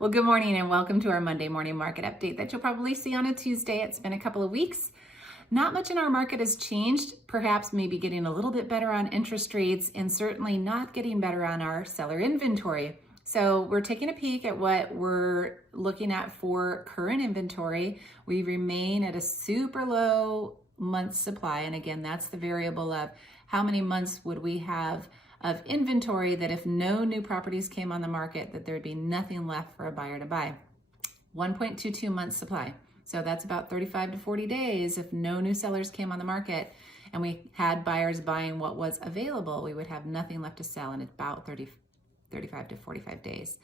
Well, good morning and welcome to our Monday morning market update that you'll probably see on a Tuesday. It's been a couple of weeks. Not much in our market has changed, perhaps maybe getting a little bit better on interest rates and certainly not getting better on our seller inventory. So we're taking a peek at what we're looking at for current inventory. We remain at a super low month supply. And again, that's the variable of how many months would we have of inventory that if no new properties came on the market, that there'd be nothing left for a buyer to buy. 1.22 months supply. So that's about 35 to 40 days. If no new sellers came on the market and we had buyers buying what was available, we would have nothing left to sell in about 35 to 45 days.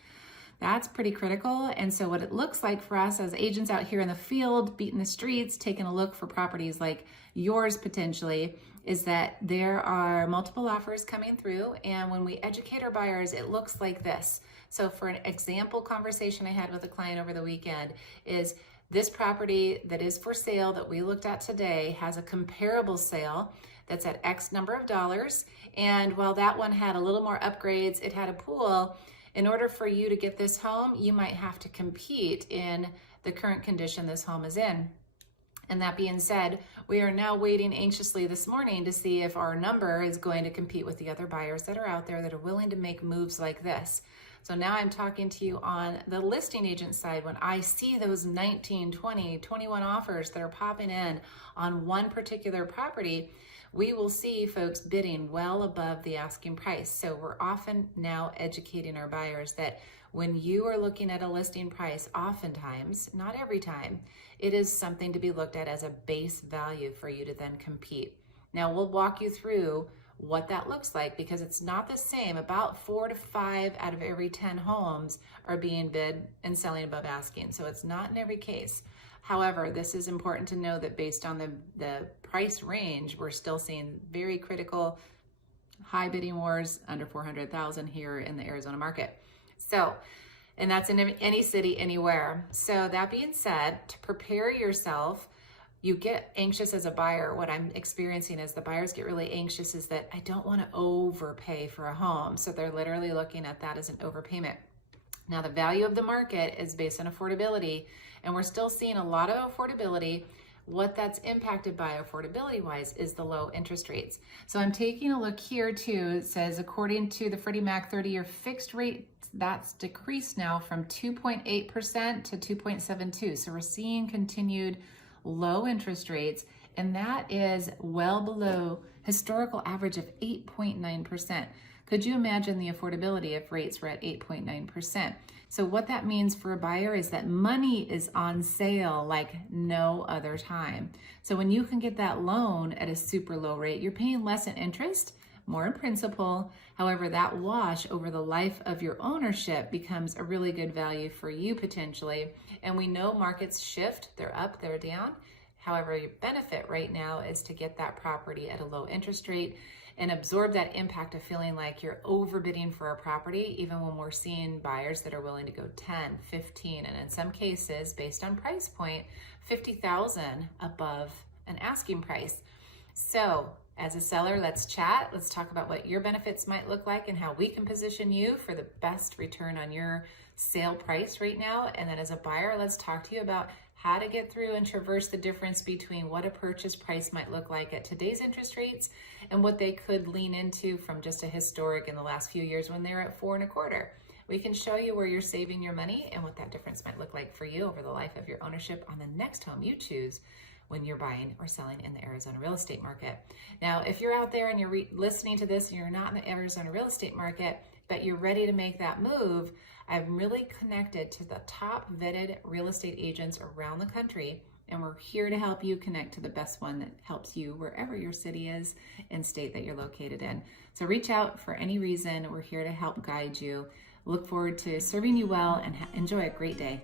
That's pretty critical. And so what it looks like for us as agents out here in the field, beating the streets, taking a look for properties like yours potentially, is that there are multiple offers coming through. And when we educate our buyers, it looks like this. So for an example conversation I had with a client over the weekend is this property that is for sale that we looked at today has a comparable sale that's at X number of dollars. And while that one had a little more upgrades, it had a pool. In order for you to get this home, you might have to compete in the current condition this home is in. And that being said, we are now waiting anxiously this morning to see if our number is going to compete with the other buyers that are out there that are willing to make moves like this. So now I'm talking to you on the listing agent side. When I see those 19, 20, 21 offers that are popping in on one particular property, we will see folks bidding well above the asking price. So we're often now educating our buyers that when you are looking at a listing price, oftentimes, not every time, it is something to be looked at as a base value for you to then compete. Now we'll walk you through what that looks like because it's not the same. About 4 to 5 out of every 10 homes are being bid and selling above asking. So it's not in every case. However, this is important to know that based on the price range, we're still seeing very critical high bidding wars under 400,000 here in the Arizona market. So, and that's in any city, anywhere. So that being said, to prepare yourself, you get anxious as a buyer. What I'm experiencing is the buyers get really anxious is that I don't want to overpay for a home. So they're literally looking at that as an overpayment. Now the value of the market is based on affordability, and we're still seeing a lot of affordability. What that's impacted by affordability-wise is the low interest rates. So I'm taking a look here too. It says, according to the Freddie Mac 30-year fixed rate, that's decreased now from 2.8% to 2.72. So we're seeing continued low interest rates, and that is well below historical average of 8.9%. Could you imagine the affordability if rates were at 8.9%? So what that means for a buyer is that money is on sale like no other time. So when you can get that loan at a super low rate, you're paying less in interest, more in principal. However, that wash over the life of your ownership becomes a really good value for you potentially. And we know markets shift, they're up, they're down. However, your benefit right now is to get that property at a low interest rate and absorb that impact of feeling like you're overbidding for a property, even when we're seeing buyers that are willing to go 10, 15, and in some cases, based on price point, 50,000 above an asking price. So as a seller, let's chat. Let's talk about what your benefits might look like and how we can position you for the best return on your sale price right now. And then as a buyer, let's talk to you about how to get through and traverse the difference between what a purchase price might look like at today's interest rates and what they could lean into from just a historic in the last few years when they're at 4.25. We can show you where you're saving your money and what that difference might look like for you over the life of your ownership on the next home you choose when you're buying or selling in the Arizona real estate market. Now, if you're out there and you're listening to this and you're not in the Arizona real estate market, but you're ready to make that move, I'm really connected to the top vetted real estate agents around the country, and we're here to help you connect to the best one that helps you wherever your city is and state that you're located in. So reach out for any reason. We're here to help guide you. Look forward to serving you well and enjoy a great day.